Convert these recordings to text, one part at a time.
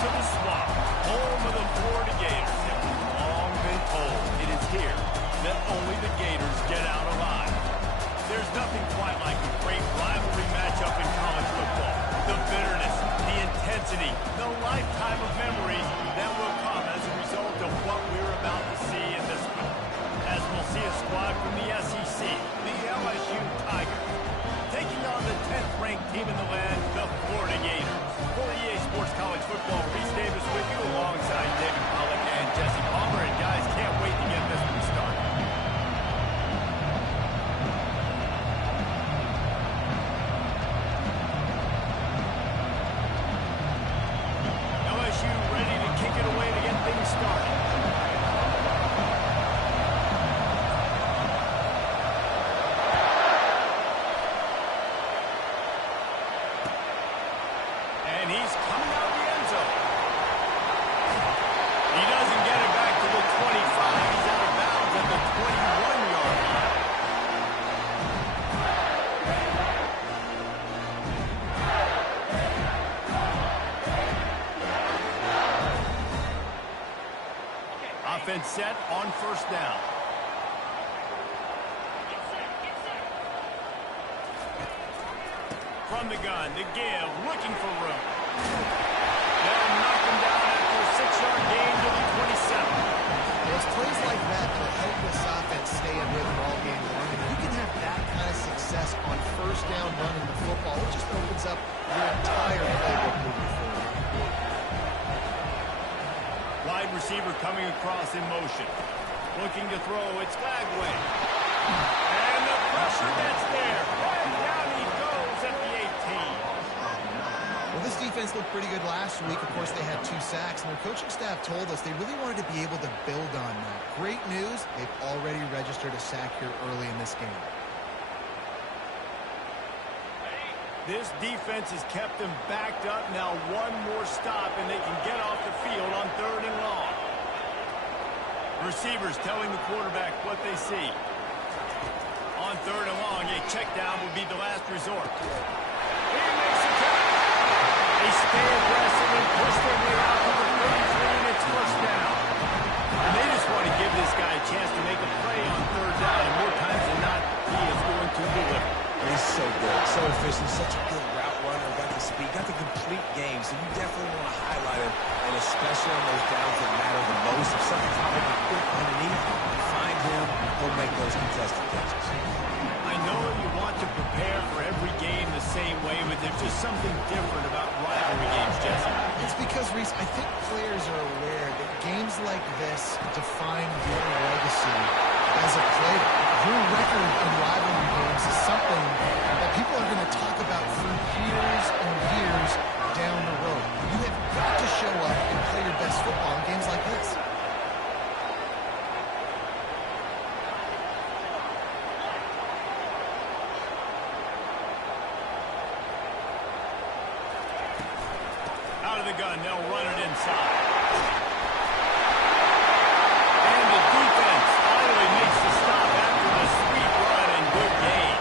to the Swamp, home of the Florida Gators. And we've long been told it is here that only the Gators get out alive. There's nothing quite like a great rivalry matchup in college football. The bitterness, the intensity, the lifetime of memories that will come as a result of what we're about to see in this one. As we'll see a squad from the SEC, the LSU Tigers, taking on the 10th-ranked team in the land, the Florida Gators. For EA Sports College Football, Reese Davis with you alongside David Pollack and Jesse Palmer. And guys, can't wait to get this one started. LSU ready to kick it away to get things started. And he's coming out of the end zone. He doesn't get it back to the 25. He's out of bounds at the 21-yard line. Offense set on first down. From the gun, to give, looking for room. They'll knock him down after a 6-yard gain to the 27. Well, it's plays like that that help this offense stay in rhythm all game long. And you can have that kind of success on first down running the football. It just opens up your entire playbook moving forward. Wide receiver coming across in motion. Looking to throw, it's Glagway. And the pressure that's there. And down he goes at the 18. Well, this defense looked pretty good last week. Of course, they had 2 sacks, and their coaching staff told us they really wanted to be able to build on that. Great news, they've already registered a sack here early in this game. This defense has kept them backed up. Now one more stop, and they can get off the field on 3rd and long. Receivers telling the quarterback what they see. On 3rd and long, a check down would be the last resort. He makes a catch. They stay aggressive and push their way out to the 33, and it's first down. And they just want to give this guy a chance to make a play on 3rd down, and more times than not, he is going to deliver. He's so good, so efficient, such a good route runner, got the speed, got the complete game, so you definitely want to highlight him, and especially on those downs that matter the most. If something's not looking quick underneath, you find him, he'll make those contested catches. I know you want to prepare for every game the same way, but there's just something different about rivalry games, Jesse. It's because, Reese, I think players are aware that games like this define your legacy as a player. Your record in rivalry games is something that people are going to talk about for years and years down the road. You have got to show up and play your best football in games like this. Out of the gun, they'll run it inside. And the defense finally makes the stop after the sweet run and good gain.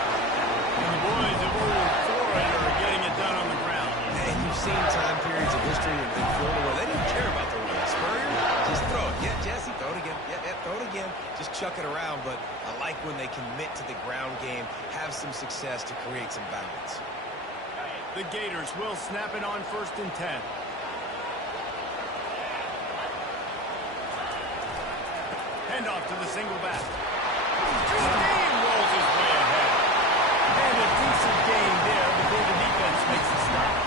And the boys of Ord Florida are getting it done on the ground. And you've seen time periods of history in Florida where they didn't care about the run. Spurrier, just throw it. Yeah, Jesse, throw it again. Yeah, throw it again. Just chuck it around, but I like when they commit to the ground game, have some success to create some balance. The Gators will snap it on 1st and 10. Handoff to the single back. Steamrolls his way ahead. And a decent gain there before the defense makes the stop.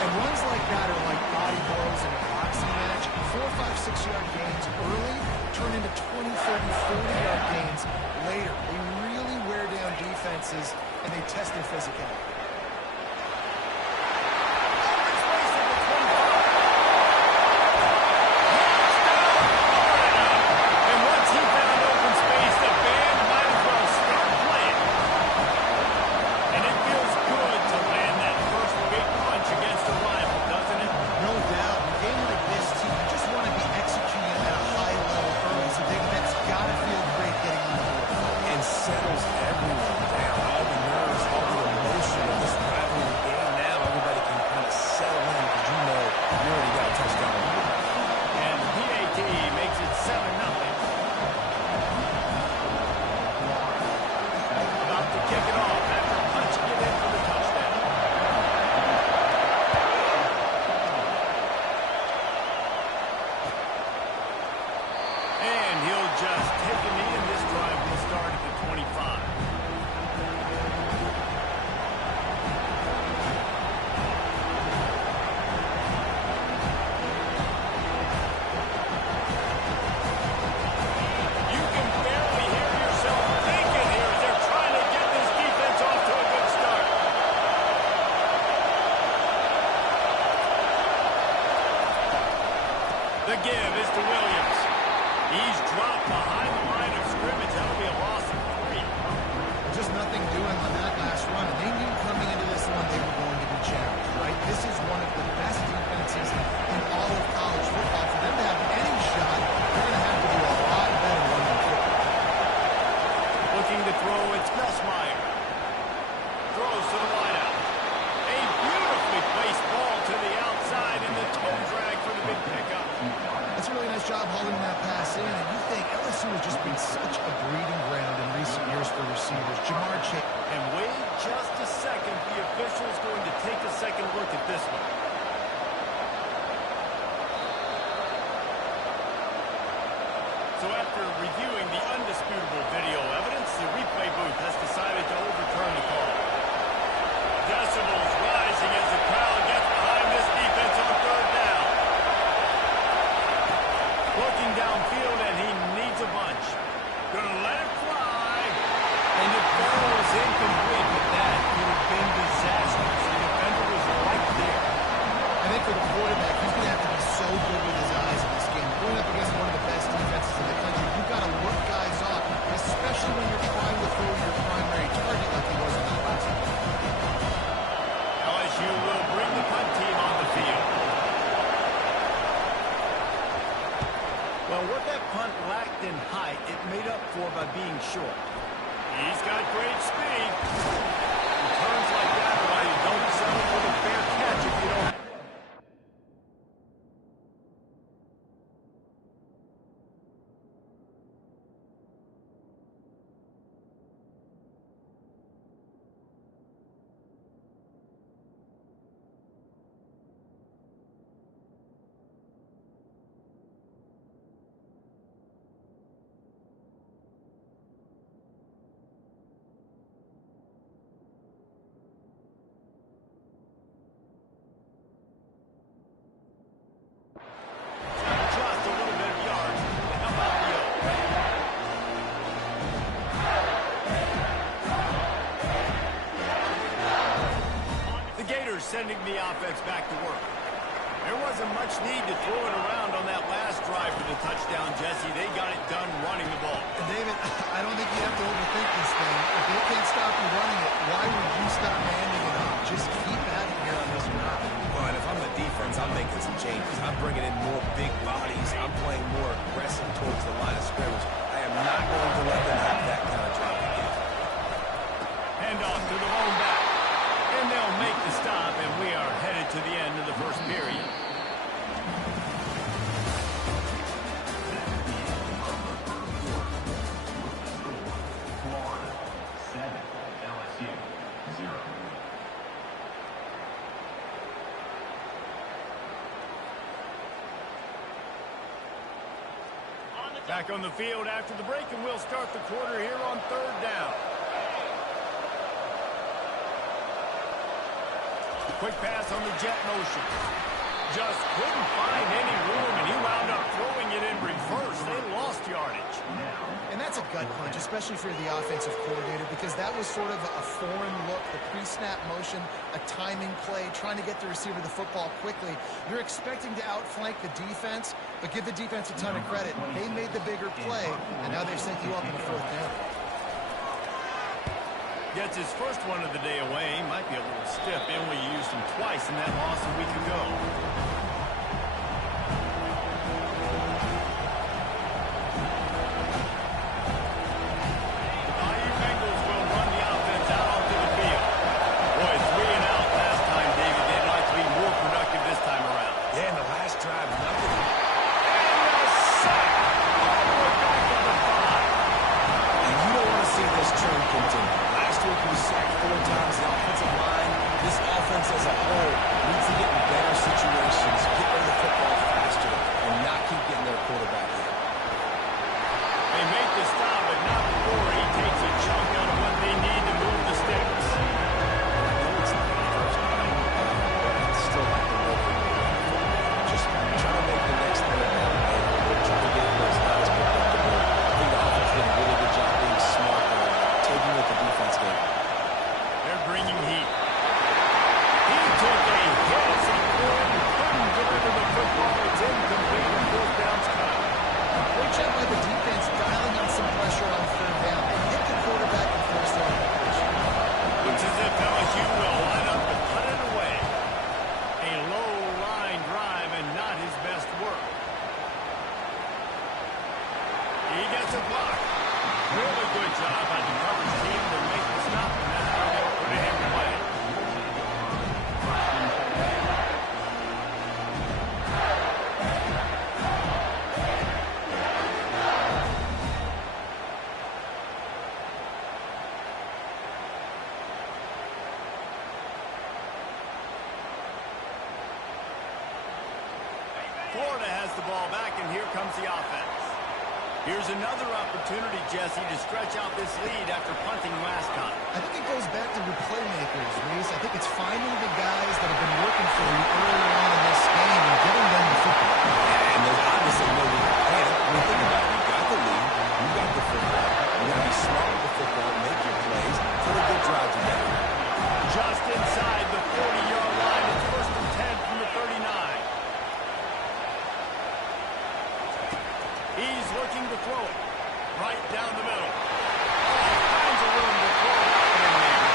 And runs like that are like body blows in a boxing match. 4, 5, 6-yard gains early turn into 20, 30, 40-yard gains later. They really wear down defenses, and they test their physicality. Settles everyone down. All the nerves, all the emotion take a knee, and this drive will start at the 25. You can barely hear yourself thinking here as they're trying to get this defense off to a good start. The give is to Williams. He's dropped behind the line of scrimmage. That'll be a loss of 3. Just nothing doing on that last run. And they knew coming into this one they were going to be challenged, right? This is one of the best defenses in all of college football. For them to have any shot, they're going to have to do a lot better running football. Looking to throw, it's Nussmeier. Throws to the wideout. A beautifully placed ball to the outside, and the toe drag for the big pickup. That's a really nice job holding that pass in. And you think LSU has just been such a breeding ground in recent years for receivers. Jamar Chase. And wait just a second. The official's going to take a second look at this one. So after reviewing the undisputable video evidence, the replay booth has decided to overturn the call. Decibels rising as the crowd gets behind this defense on third down. Looking downfield, and he needs a bunch. Gonna let it fly. And it falls incomplete, but that could have been disastrous. The defender was right there. I think for the quarterback, he's going to have to be so good with his eyes in this game. Going up against one of the best defenses in the country, you've got to look guys off, especially when you're trying to throw your primary target like he was in that last one. LSU will bring the punt team on the field. Well, what that punt lacked in height, it made up for by being short. He's got great speed. Returns like that are why you don't settle for the fair catch if you don't. Just a little bit of yards to help out the Oak. The Gators sending the offense back to work. There wasn't much need to throw it around on that last drive for the touchdown, Jesse. They got it done running the ball. And David, I don't think you have to overthink this thing. If they can't stop you running it, why would you stop handing it off? Just keep at it here on this drive. Well, and if I'm the defense, I'm making some changes. I'm bringing in more big bodies. I'm playing more aggressive towards the line of scrimmage. I am not going to let them have that kind of drop again. Hand off to the lone back. And they'll make the stop, and we are headed to the end of the first period. Florida 7, LSU 0. Back on the field after the break, and we'll start the quarter here on third down. Quick pass on the jet motion. Just couldn't find any room, and he wound up throwing it in reverse. They lost yardage. And that's a gut punch, especially for the offensive coordinator, because that was sort of a foreign look, the pre-snap motion, a timing play, trying to get the receiver the football quickly. You're expecting to outflank the defense, but give the defense a ton of credit. They made the bigger play, and now they've sent you up in the fourth down. Gets his first one of the day away. Might be a little stiff. They only used him twice in that loss a week ago. Sacked 4 times. The offensive line, this offense as a whole, needs to get in better situations. defensive block. Really good job by the coverage team to make the stop, and that's where they'll put it in play. Florida has the ball back, and here comes the offense. Here's another opportunity, Jesse, to stretch out this lead after punting last time. I think it goes back to your playmakers, Reese. I think it's finding the guys that have been working for you earlier on in this game and getting them the football. And there's obviously no need to panic. I mean, think about it. You got the lead. You got the football. You got to be smart with the football, make your plays, put a good drive together. Just inside the 40-yard line. It's 1st and 10 from the 39. He's looking to throw it right down the middle. All kinds of room to throw it out in there.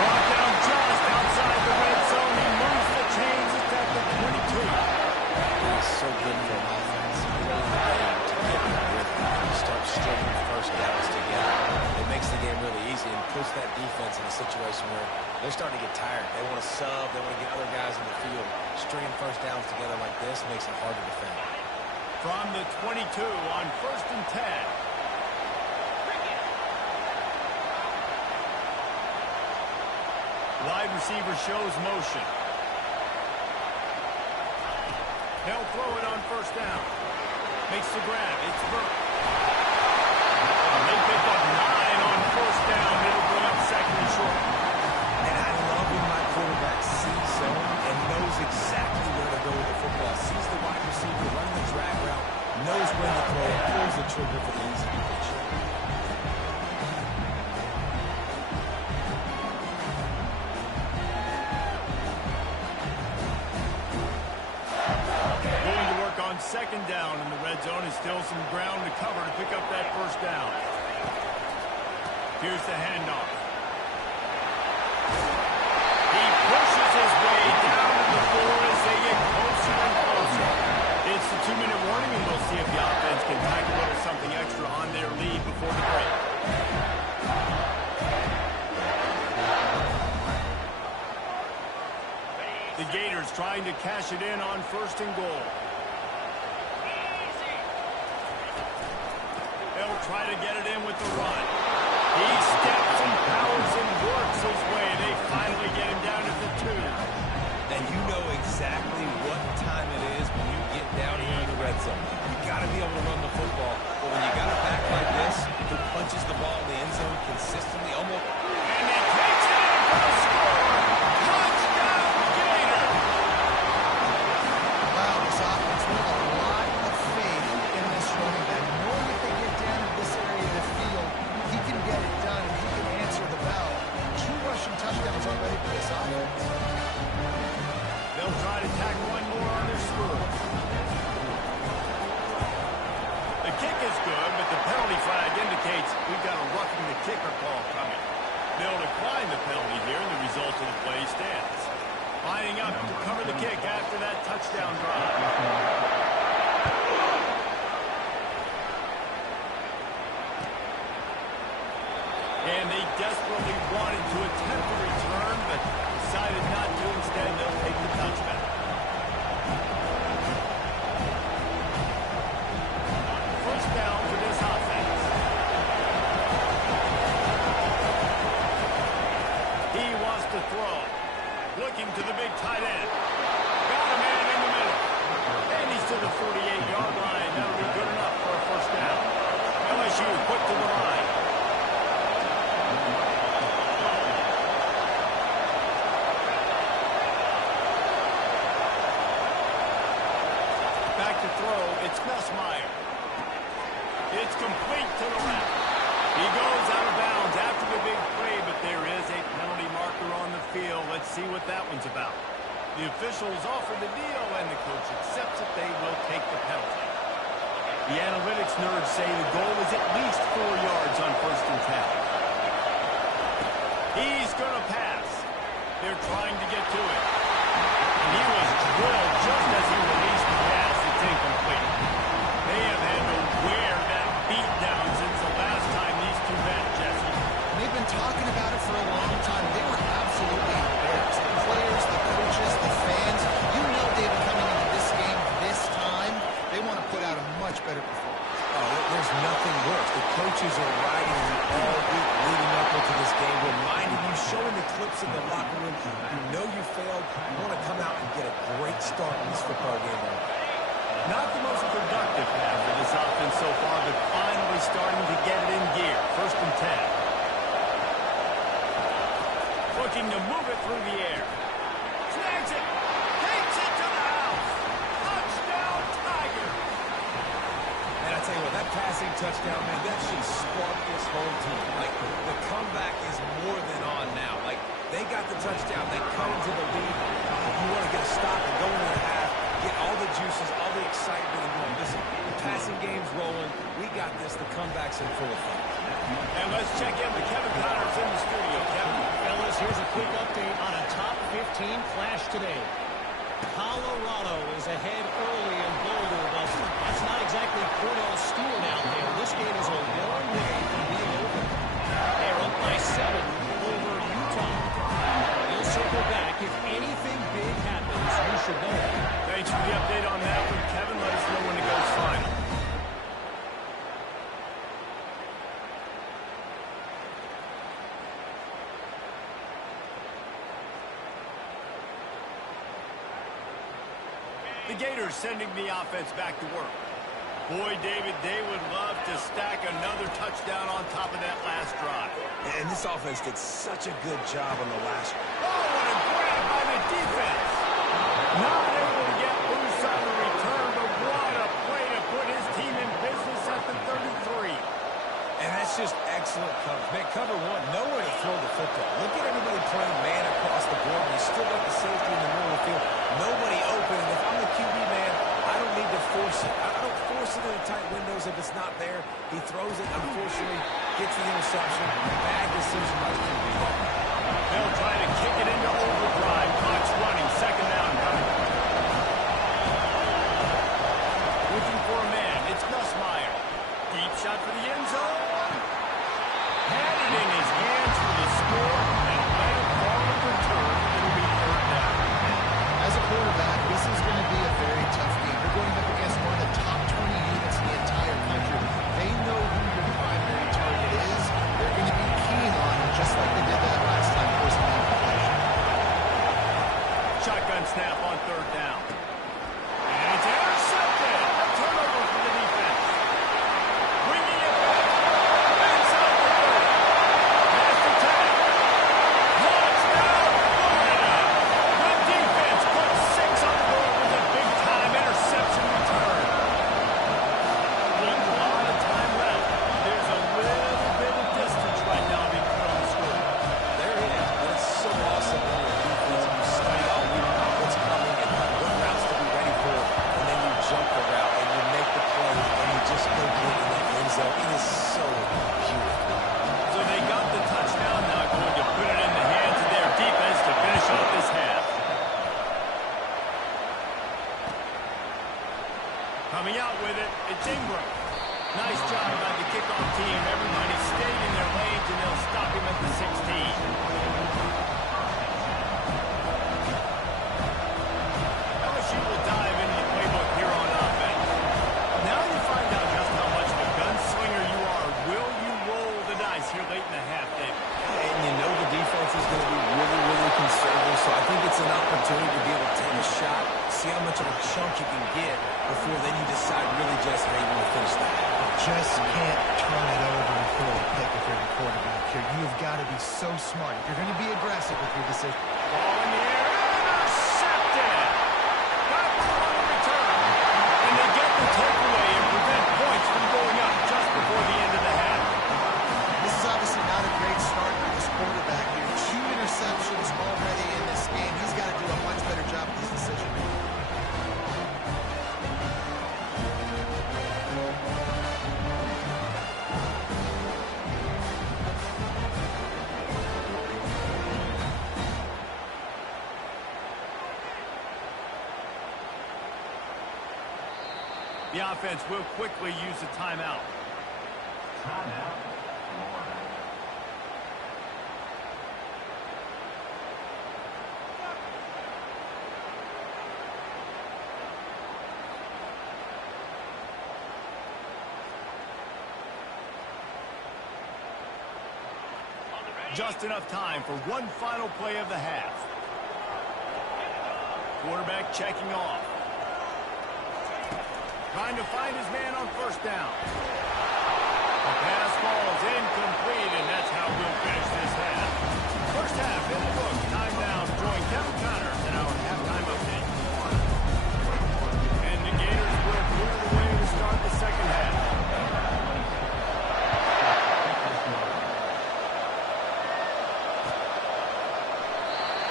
Brought down just outside the red zone. He moves the chains. It's at the 22. It's so good for an offense. Early in the game to get in the rhythm and start stringing first downs together. It makes the game really easy and puts that defense in a situation where they're starting to get tired. They want to sub. They want to get other guys in the field. Stringing first downs together like this makes it hard to defend. From the 22 on 1st and 10. Wide receiver shows motion. They'll throw it on 1st down. Makes the grab. It's Burke. They pick up 9 on 1st down. It'll bring up 2nd and short. And I love when my quarterback sees zone and knows exactly where to go with the football. Sees the wide receiver, running the drag route, knows when to throw, pulls the trigger for the easy completion. Going to work on 2nd down in the red zone. Is still some ground to cover to pick up that 1st down. Here's the handoff. He pushes his way down to the 4 as they get closer and closer. It's the 2-minute warning, and we'll see if the offense can tack a little something extra on their lead before the break. The Gators trying to cash it in on 1st and goal. They'll try to get it in with the run. He steps and powers and works his way. They finally get him down at the 2. And you know exactly what time it is when you get down here in the red zone. You got to be able to run the football. But when you got a back like this who punches the ball in the end zone consistently, almost... And he takes it in for the score. Touchdown, Gator. Wow, this offense with a lot of faith in this running back. Knowing if they get down to this area of the field, he can get it done and he can answer the bell. 2 rushing touchdowns already for this offense. They'll try to tack one more on their score. The kick is good, but the penalty flag indicates we've got a roughing the kicker call coming. They'll decline the penalty here, and the result of the play stands. Lining up to cover the kick after that touchdown drive. And they desperately wanted to attempt a return, but decided not to. Instead, they'll take the touchback. First down for this offense. He wants to throw. Looking to the big tight end. Got a man in the middle. And he's to the 48-yard line. That'll be good enough for a 1st down. LSU quick to the line. Back to throw. It's Nussmeier. It's complete to the left. He goes out of bounds after the big play, but there is a penalty marker on the field. Let's see what that one's about. The officials offer the deal, and the coach accepts it. They will take the penalty. The analytics nerds say the goal is at least 4 yards on 1st and 10. He's going to pass. They're trying to get to it. And he was drilled just as he released the pass. It's incomplete. They have had to wear that beat coaches are riding you all week leading up into this game, reminding you, showing the clips in the locker room. You know you failed. You want to come out and get a great start in this football game. Not the most productive half for this offense so far, but finally starting to get it in gear. 1st and 10. Looking to move it through the air. Snags it. Takes it to the house. Touchdown, Tiger. And I tell you what, that passing touchdown, man, that should spark this whole team. Like, the comeback is more than on now. Like, they got the touchdown. They come into the lead. You want to get a stop and go into the half, get all the juices, all the excitement and going. Listen, the passing game's rolling. We got this. The comeback's in full effect. And let's check in with Kevin Connors in the studio. Kevin. Fellas, here's a quick update on a top 15 flash today. Colorado is ahead early in Boulder, but that's not exactly Cordell Stewart out there. This game is a long way from being over. They're up by 7 over Utah. We'll circle back. If anything big happens, you should know. Thanks for the update on that one, Kevin. Let us know when it goes final. The Gators sending the offense back to work. Boy, David, they would love to stack another touchdown on top of that last drive. And this offense did such a good job on the last. Oh, what a grab by the defense. Not able to get loose on the return, but what a play to put his team in business at the 33. And that's just excellent coverage. Man, cover one, nowhere to throw the football. Look at everybody playing man across the board. You still got the safety in the middle of the field. Nobody open. And if I'm the QB, man, I don't need to force it. I don't force it into tight windows if it's not there. He throws it, unfortunately, gets the interception. Bad decision by the QB. They'll try to kick it into overdrive. Clock's running. 2nd down. Looking for a man. It's Nussmeier. Deep shot for the end zone. Had it in his hands for the score, and let it fall in return. It'll be 3rd down. As a quarterback, this is going to be a very tough game. You're going up against one of the top 20 units in the entire country. They know who your primary target is. They're going to be keen on it, just like they did that last time, forcing the completion. Shotgun snap on 3rd down. And it's intercepted. A turnover for the defense. Bringing it back. Inside the 30. Pass to 10. Touchdown, Florida. The defense puts 6 on the board with a big-time interception return. With a lot of time left, there's a little bit of distance right now being put on the score. There it is. But it's so awesome when you're a defense and you study all week what's coming and what routes to be ready for, and then you jump the route and you make the play and you just go get in that end zone. It is so beautiful. So they got the touchdown, now going to put it in the hands of their defense to finish off this half. Coming out with it, it's Ingram. Nice job by the kickoff team. Everybody stayed in their lanes, and they'll stop him at the 16. LSU will dive into the playbook here on offense. Now you find out just how much of a gunslinger you are. Will you roll the dice here late in the half, David? And you know the defense is going to be really, really conservative, so I think it's an opportunity to be able to take a shot, see how much of a chunk you can get before then you decide really just how you want to finish the half. Just can't turn it over and throw a pick if you're the quarterback here. You've got to be so smart. If you're going to be aggressive with your decision. Ball in the air, intercepted. Got through on the return. And they get the takeaway and prevent points from going up just before the end of the half. This is obviously not a great start for this quarterback here. 2 interceptions already in this game. He's got to do a much better job with his decision making. The offense will quickly use a timeout. Timeout. Florida. Just enough time for one final play of the half. Quarterback checking off. Trying to find his man on first down. The pass falls incomplete, and that's how we'll finish this half. First half in the books. Time now to join Kevin Connors in our halftime update. And the Gators will move away to start the second half.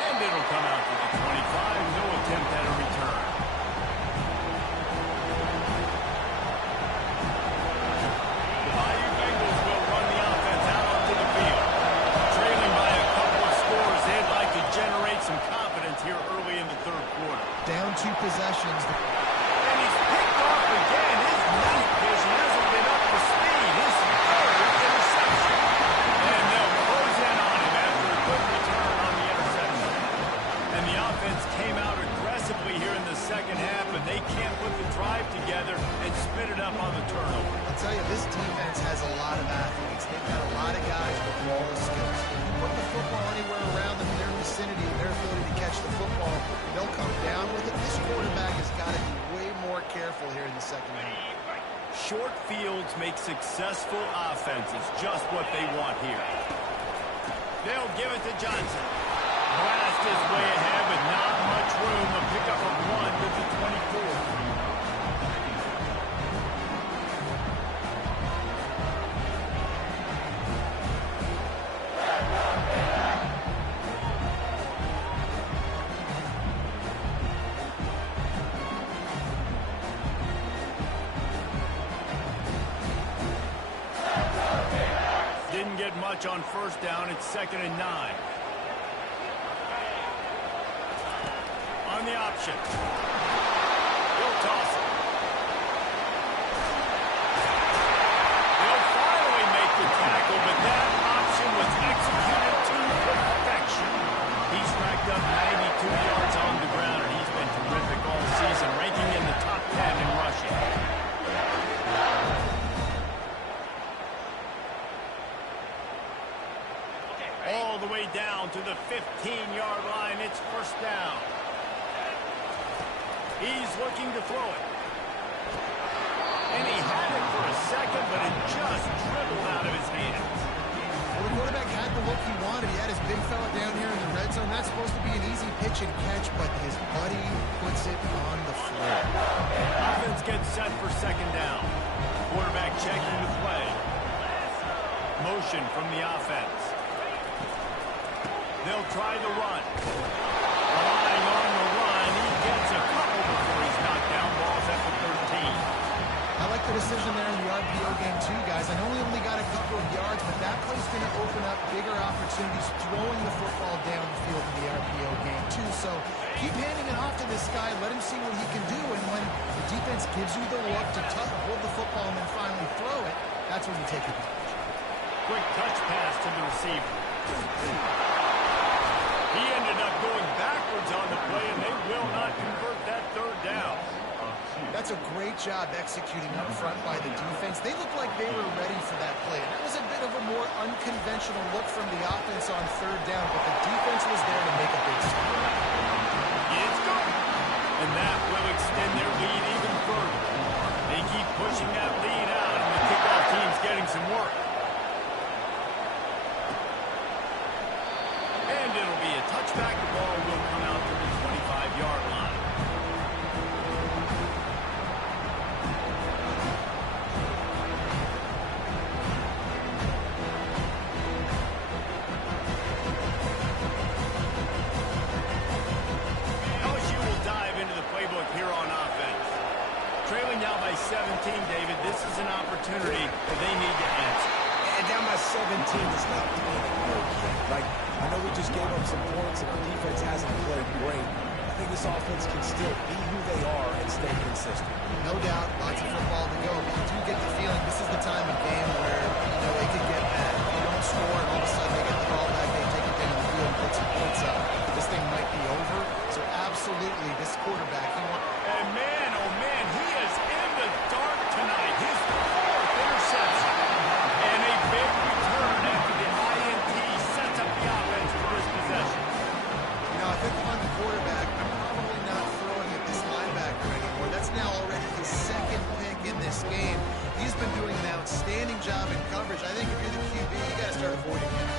And it'll come out to the 25. No attempt at a return. Some confidence here early in the third quarter. Down 2 possessions. And he's picked off again. His night vision hasn't been up to speed. His third interception. And they'll close in on him after a good return on the interception. And the offense came out aggressively here in the second half, and they can't put the drive together and spit it up on the turnover. I'll tell you, this defense has a lot of athletes. They've got a lot of guys with ball skills. Put the football anywhere around them in their vicinity, their ability to catch the football, they'll come down with it. This quarterback has got to be way more careful here in the second half. Short fields make successful offenses just what they want here. They'll give it to Johnson. Blast his way ahead, but not much room. A pickup of 1 to the 24. Didn't get much on first down. It's 2nd and 9. On the option. He'll toss it. They'll finally make the tackle, but that option was executed to perfection. He's racked up 92 yards on the ground, and he's been terrific all season, ranking in the top 10 in rushing. All the way down to the 15-yard line. It's first down. He's looking to throw it. And he had it for a second, but it just dribbled out of his hands. Well, the quarterback had the look he wanted. He had his big fella down here in the red zone. That's supposed to be an easy pitch and catch, but his buddy puts it on the floor. Offense gets set for 2nd down. Quarterback checking the play. Motion from the offense. They'll try the run. Relying on the run. He gets a couple before he's knocked down. Ball's at the 13. I like the decision there in the RPO game too, guys. I know he only got a couple of yards, but that play's going to open up bigger opportunities throwing the football down the field in the RPO game too. So keep handing it off to this guy. Let him see what he can do. And when the defense gives you the look to hold the football and then finally throw it, that's when you take advantage. Quick touch pass to the receiver. He ended up going backwards on the play, and they will not convert that 3rd down. That's a great job executing up front by the defense. They looked like they were ready for that play. And that was a bit of a more unconventional look from the offense on 3rd down, but the defense was there to make a big stop. It's good. And that will extend their lead even further. They keep pushing that lead out, and the kickoff team's getting some work. And it'll be a touchback. The ball will come out to the 25-yard line. LSU will dive into the playbook here on offense. Trailing now by 17, David. This is an opportunity that they need to answer. And down by 17, it's not playing good yet. Like, I know we just gave up some points and our defense hasn't played great. I think this offense can still be who they are and stay consistent. No doubt, lots of football to go, but you do get the feeling this is the time of game where, they could get mad. If you don't score and all of a sudden they get the ball back, they take it down the field and put some points up. This thing might be over. So absolutely, this quarterback, And man, oh man, he is in the dark tonight. His 4th interception. And a big return after the INT sets coverage. I think if you're the QB, you got to start avoiding it.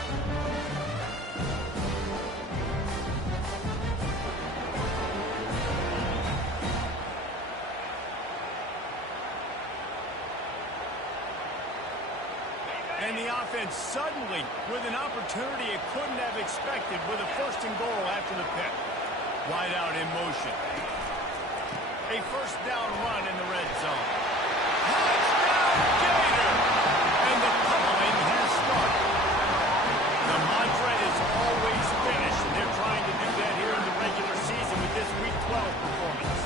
And the offense suddenly, with an opportunity it couldn't have expected, with a 1st and goal after the pick. Wide out in motion. A 1st down run in the red zone. Touchdown, Gator! And the pummeling has started. The mantra is always finish, and they're trying to do that here in the regular season with this Week 12 performance.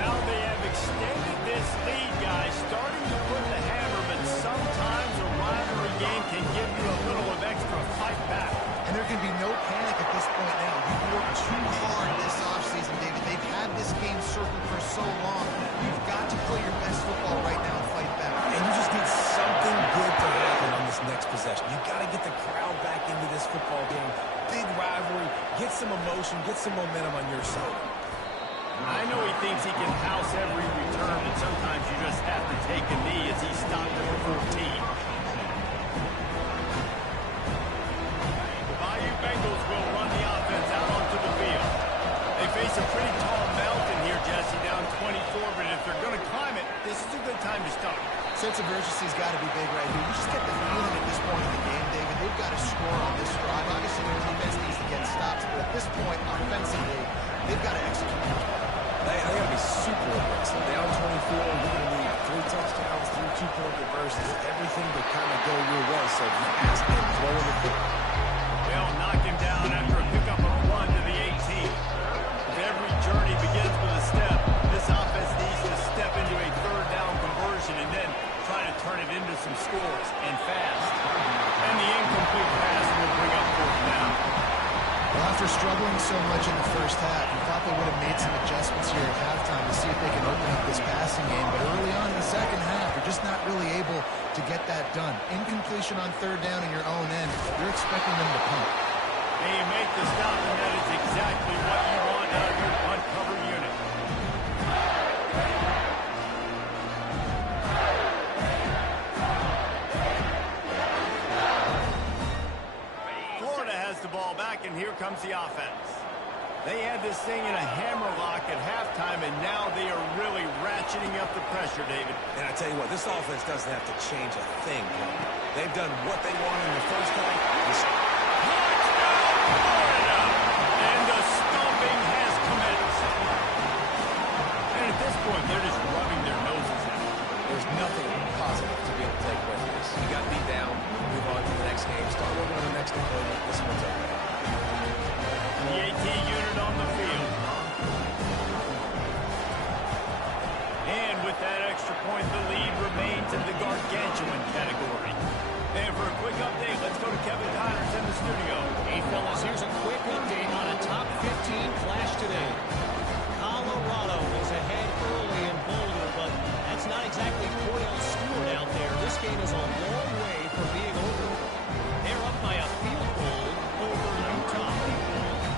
Now they have extended this lead, guys, starting to put the hammer, but sometimes a rivalry game can give you a little of extra fight back. And there can be no panic at this point now. You've worked too hard this offseason, David. They've had this game circled for so long. You've got to play your best football right now and fight back. And you just need something good to happen on this next possession. You got to get the crowd back into this football game. Big rivalry. Get some emotion. Get some momentum on your side. I know he thinks he can house every return, and sometimes you just have to take a knee as he stopped at the 14. The Bayou Bengals will run the offense out onto the field. They face a pretty tall mountain here, Jesse, down 24, but if they're going to climb it, this is a good time to start. Sense of urgency's got to be big right here. You just get the feeling at this point in the game, David, they've got to score on this drive. Obviously, their defense needs to get stops, but at this point, offensively, they've got to execute. They got to be super aggressive. Down 24, you're going to need 3 touchdowns, 3 two-point conversions, everything to kind of go your way. So you ask them, throw in the kick. They'll knock him down after a pickup of 1 to the 18. If every journey begins with a step, this offense needs to step into a 3rd down conversion and then try to turn it into some scores, and fast. And the incomplete pass will bring up 4th down. Well, after struggling so much in the first half, you thought they would have made some adjustments here at halftime to see if they can open up this passing game. But early on in the second half, you're just not really able to get that done. Incompletion on 3rd down in your own end, you're expecting them to punt. And you make the stop, and that is exactly what you want out of your punt cover unit. The ball back, and here comes the offense. They had this thing in a hammerlock at halftime, and now they are really ratcheting up the pressure, David. And I tell you what, this offense doesn't have to change a thing. They've done what they want in the first half. Touchdown, Florida! And the stomping has commenced. And at this point, they're just rubbing their noses at it. There's nothing positive to be able to take away from this. You got beat down, move on to the next game, start over on the next opponent. This one's okay. The AT unit on the field. And with that extra point, the lead remains in the gargantuan category. And for a quick update, let's go to Kevin Connors in the studio. Hey, fellas, here's a quick update on a top 15 flash today. Colorado is ahead early in Boulder, but that's not exactly Cordell Stewart out there. This game is a long way from being over. They're up by a field goal over Utah.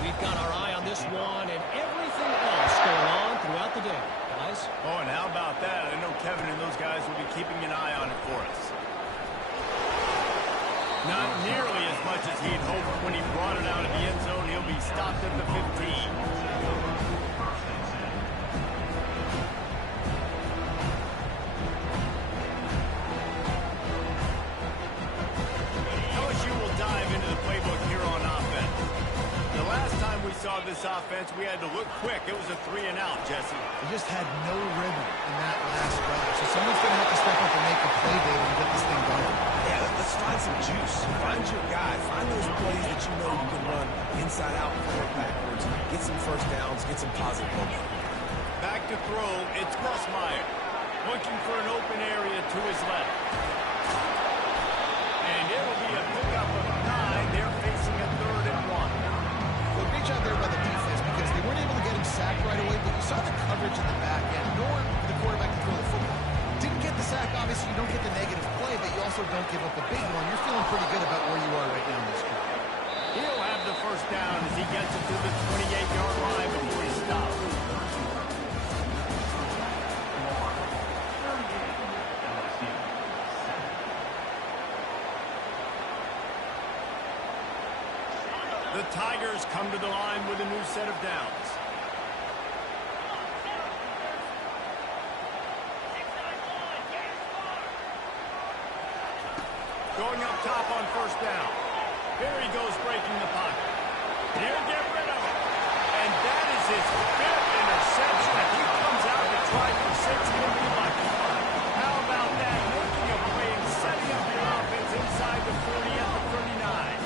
We've got our eye on this one and everything else going on throughout the day. Guys? Oh, and how about that? I know Kevin and those guys will be keeping an eye on it for us. Not nearly as much as he'd hoped when he brought it out of the end zone. He'll be stopped at the 15. Saw this offense, we had to look quick. It was a 3-and-out, Jesse. They just had no rhythm in that last drive. So someone's going to have to step up and make a play, David, and get this thing going. Yeah, let's find some juice. Find your guy. Find those plays that you know you can run inside out, forward, backwards. Get some 1st downs. Get some positive momentum. Back to throw. It's Grossmeyer. Looking for an open area to his left. And it'll be a pickup of 9. They're facing a 3rd and 1. Great job there by the defense because they weren't able to get him sacked right away, but you saw the coverage in the back end, nor for the quarterback to throw the football. Didn't get the sack, obviously you don't get the negative play, but you also don't give up a big one. You're feeling pretty good about where you are right now in this game. He'll have the 1st down as he gets it to the 28-yard line before he stops. Tigers come to the line with a new set of downs. Going up top on first down. Here he goes breaking the pocket. He'll get rid of it. And that is his fifth interception. If he comes out to try for 6, he'll be lucky. How about that? Making a play and setting up your offense inside the 40 at the 39.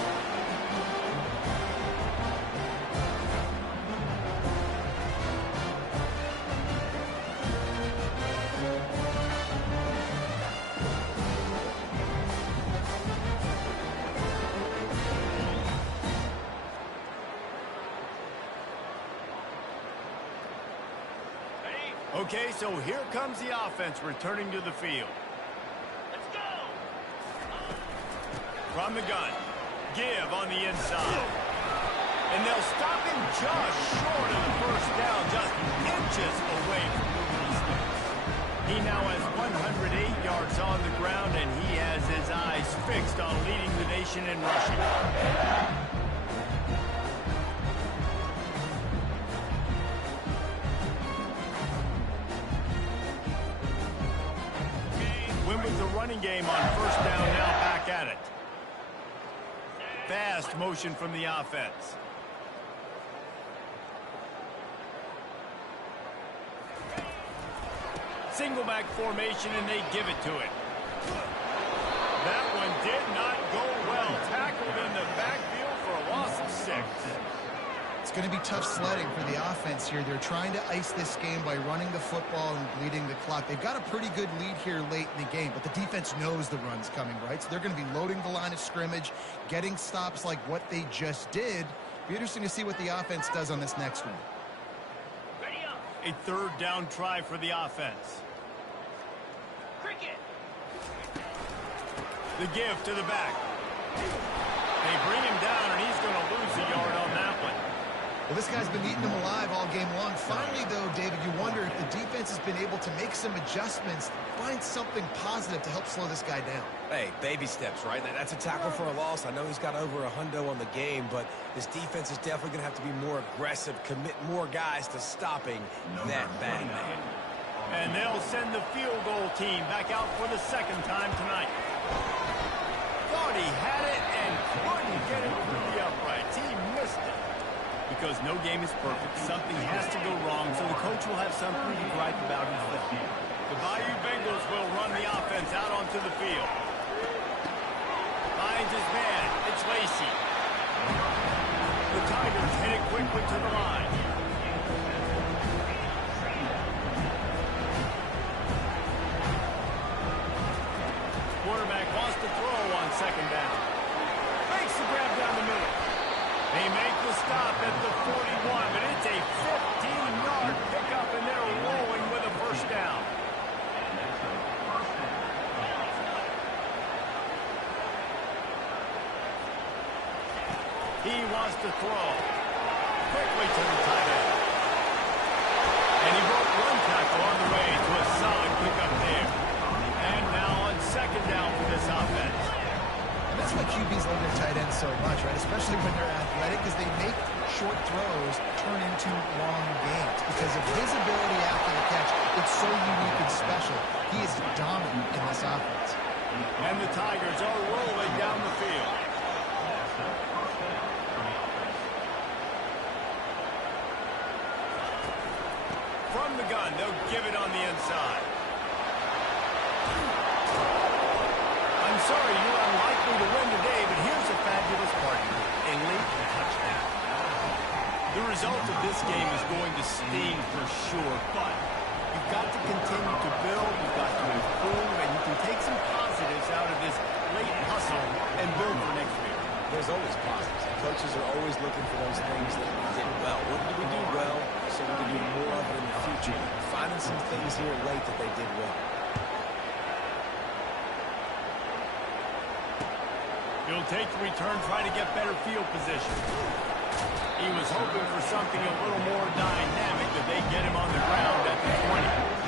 Okay, so here comes the offense returning to the field. Let's go! From the gun. Give on the inside. And they'll stop him just short of the first down, just inches away from moving the sticks. He now has 108 yards on the ground, and he has his eyes fixed on leading the nation in rushing. With the running game on first down, now back at it. Fast motion from the offense. Single back formation, and they give it to it. That one did not go well. Tackled in the backfield for a loss of 6. It's going to be tough sledding for the offense here. They're trying to ice this game by running the football and bleeding the clock. They've got a pretty good lead here late in the game, but the defense knows the run's coming, right? So they're going to be loading the line of scrimmage, getting stops like what they just did. Be interesting to see what the offense does on this next one. Ready up! A third down try for the offense. Cricket! The give to the back. They bring him down, and he's going to lose a yard on that one. Well, this guy's been eating them alive all game long. Finally, though, David, you wonder if the defense has been able to make some adjustments, find something positive to help slow this guy down. Hey, baby steps, right? That's a tackle for a loss. I know he's got over a hundo on the game, but this defense is definitely going to have to be more aggressive, commit more guys to stopping that bad man. And they'll send the field goal team back out for the second time tonight. Thought he had it and couldn't get it through the uprights. He missed it. Because no game is perfect, something has to go wrong, so the coach will have something to gripe about in film. The Bayou Bengals will run the offense out onto the field. Finds his man. It's Lacey. The Tigers hit it quickly to the line. Quarterback wants to throw on second down. Makes the grab down the middle. They make the stop at the 41, but it's a 15-yard pickup, and they're rolling with a first down. He wants to throw. Quickly to the tight end. And he broke one tackle on the way to a solid pickup there. And now on second down for this offense. And that's why QBs love their tight ends so much, right? Especially when they're athletic, because they make short throws turn into long gains. Because of his ability after the catch, it's so unique and special. He is dominant in this offense. And the Tigers are rolling down the field. From the gun, they'll give it on the inside. I'm sorry, you're unlikely to win today, but here's a fabulous party. A late touchdown. The result of this game is going to sting for sure, but you've got to continue to build, you've got to improve, and you can take some positives out of this late hustle and build for next year. There's always positives. Coaches are always looking for those things that we did well. What did we do well so we can do more of it in the future? Finding some things here late that they did well. He'll take the return, try to get better field position. He was hoping for something a little more dynamic, that they get him on the ground at the 20.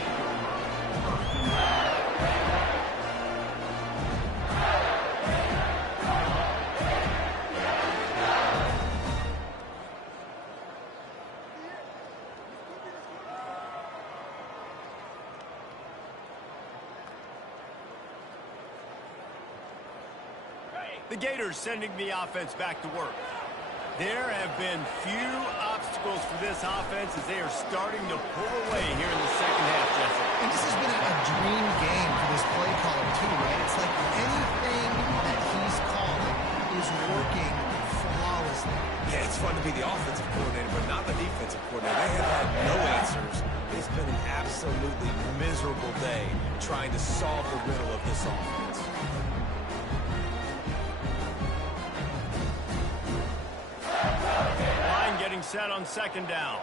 The Gators sending the offense back to work. There have been few obstacles for this offense as they are starting to pull away here in the second half, Jesse. And this has been a dream game for this play caller, too, right? It's like anything that he's calling is working flawlessly. Yeah, it's fun to be the offensive coordinator, but not the defensive coordinator. They have had no answers. It's been an absolutely miserable day trying to solve the riddle of this offense. Set on second down.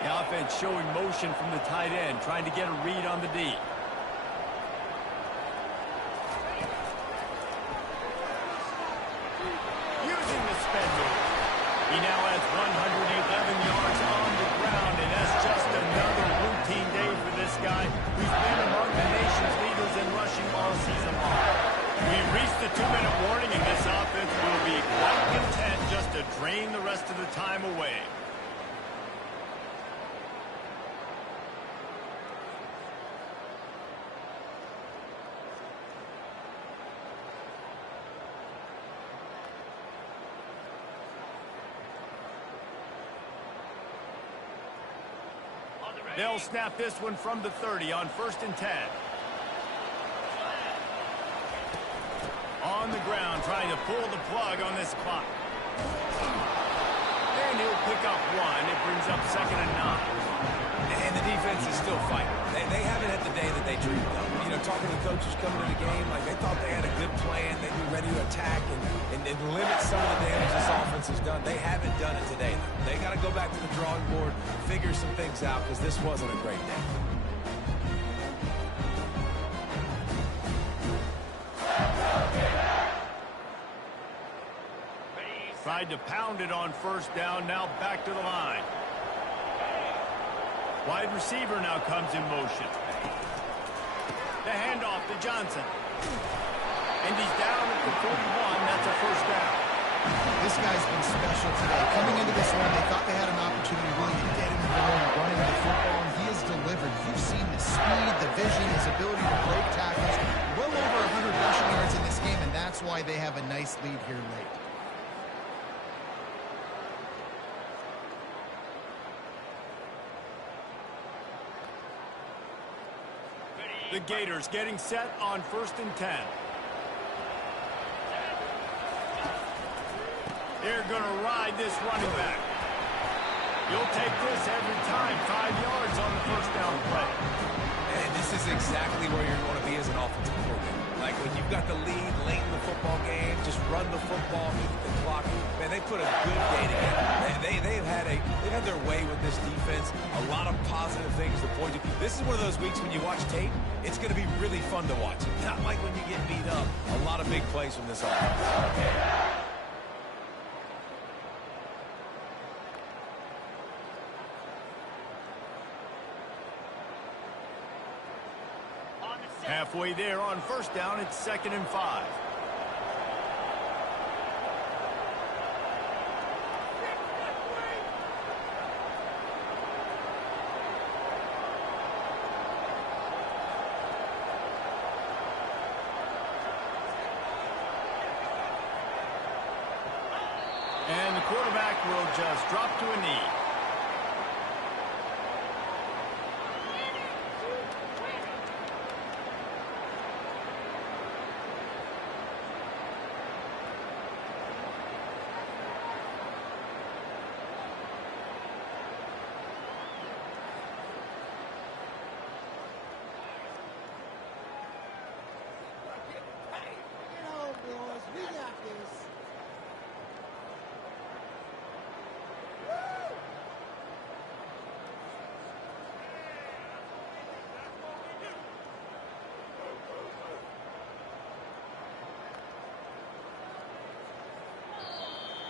The offense showing motion from the tight end, trying to get a read on the D. Using the spin move. He now has 111 yards on the ground, and that's just another routine day for this guy who's been among the nation's leaders in rushing all season long. We've reached the 2-minute warning, and this offense will be quite content just to drain the rest of the time away. They'll snap this one from the 30 on 1st and 10. On the ground, trying to pull the plug on this clock. And he'll pick up one. It brings up 2nd and 9. And the defense is still fighting. They haven't had the day that they dreamed of. You know, talking to the coaches coming to the game, like they thought they had a good plan. They'd be ready to attack and limit some of the damage this offense has done. They haven't done it today. They got to go back to the drawing board, figure some things out, because this wasn't a great day. Tried to pound it on 1st down, now back to the line. Wide receiver now comes in motion. The handoff to Johnson. And he's down at the 41. That's a 1st down. This guy's been special today. Coming into this one, they thought they had an opportunity really to get him going, running the football, and he has delivered. You've seen the speed, the vision, his ability to break tackles. Well over 100 rushing yards in this game, and that's why they have a nice lead here late. The Gators getting set on 1st and 10. They're going to ride this running back. You'll take this every time. 5 yards on the 1st down play. And this is exactly where you're going to be as an offensive coordinator. Like when you've got the lead late in the football game, just run the football, eat the clock. Man, they put a good day together. They've had their way with this defense. A lot of positive things to point to. This is one of those weeks when you watch tape, it's going to be really fun to watch. Not like when you get beat up. A lot of big plays from this offense. Halfway there on 1st down, it's 2nd and 5. And the quarterback will just drop to a knee.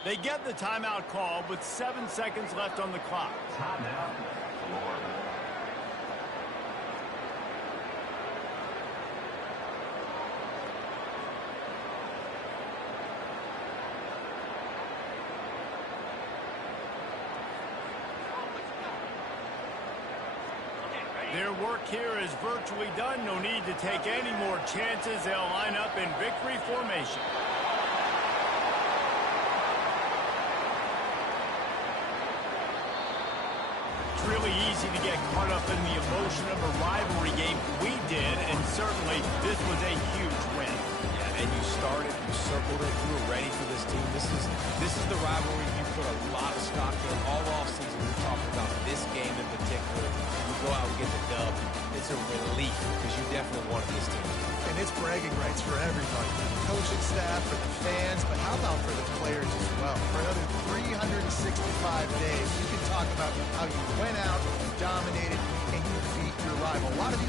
They get the timeout call with 7 seconds left on the clock. Timeout. Ord. Their work here is virtually done. No need to take any more chances. They'll line up in victory formation. It's really easy to get caught up in the emotion of a rivalry game. We did, and certainly this was a huge win. Yeah, and you started, you circled it, you were ready for this team. This is the rivalry you put a lot of stock in all offseason. We're talking about this game in particular. You go out and get the dub. It's a relief because you definitely wanted this team. And it's bragging rights for everybody, for the coaching staff, for the fans, but how about for the players as well? For another 365 days, you can talk about how you went out, you dominated, and you beat your rival. A lot of these